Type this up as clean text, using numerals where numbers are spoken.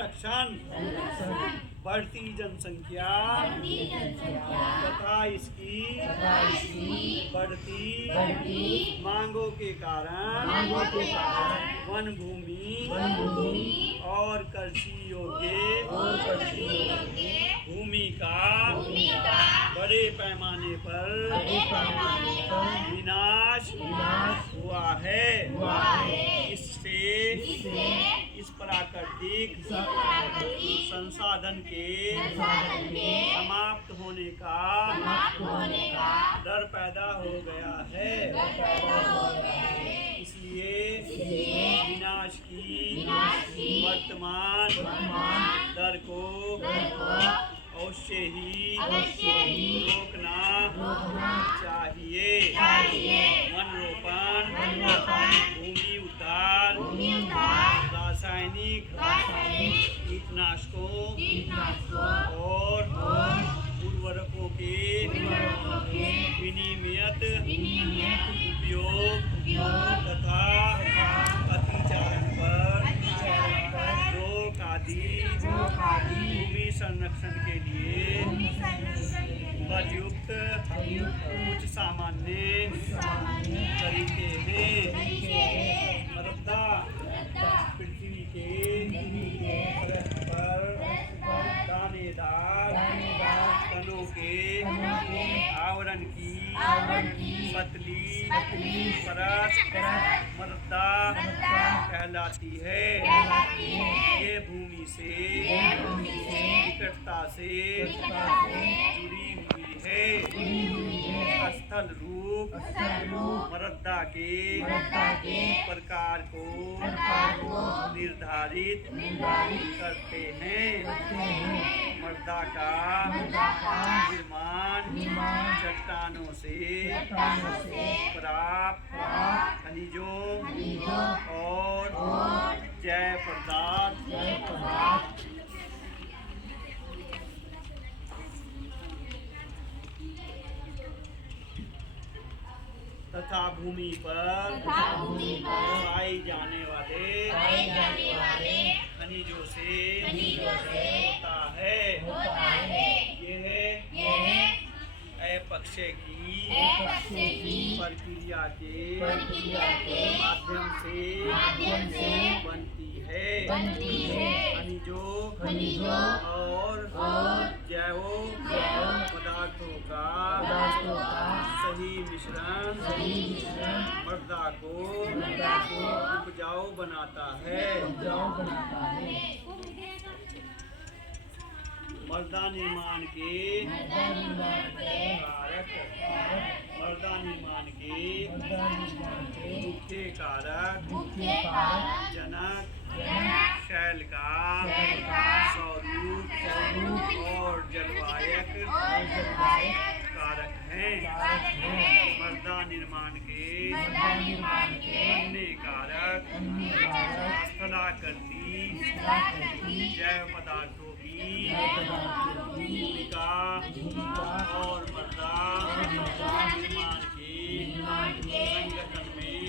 संरक्षण, बढ़ती जनसंख्या तथा इसकी बढ़ती मांगों के कारण वन भूमि और कृषि योग्य भूमि का बड़े पैमाने पर विनाश हुआ है। इससे इस प्राकृतिक संसाधन के समाप्त होने का डर पैदा हो गया है। इसलिए विनाश की वर्तमान दर को अवश्य ही रोकना चाहिए। वन रोपण, भूमि उद्धार, रासायनिक कीटनाशकों और उर्वरकों के विनियमित उपयोग तथा अतिचारण पर रोक आदि भूमि संरक्षण के लिए उपयुक्त कुछ सामान्य तरीके हैं। मृदा पृथ्वी के पर दानेदार तनों के आवरण की पतली परत मृदा कहलाती है। ये भूमि से निकटता से जुड़ी हुई है। स्थल रूप मृदा के प्रकार को निर्धारित करते हैं। मृदा का निर्माण चट्टानों से प्राप्त खनिजों और जैव पदार्थ तथा भूमि पर पाए जाने वाले खनिजों से होता है। यह अपक्षय की प्रक्रिया के माध्यम से बनती है। खनिजों और जैव पदार्थों का सही मिश्रण मृदा को उपजाऊ बनाता है। मृदा निर्माण के मुख्य कारक जनक, शैल का स्वरूप और जलवायक कारक हैं। मृदा निर्माण के अन्य कारक स्थलाकृति जैव पदार्थों की भूमिका और मृदा निर्माण के संगठन में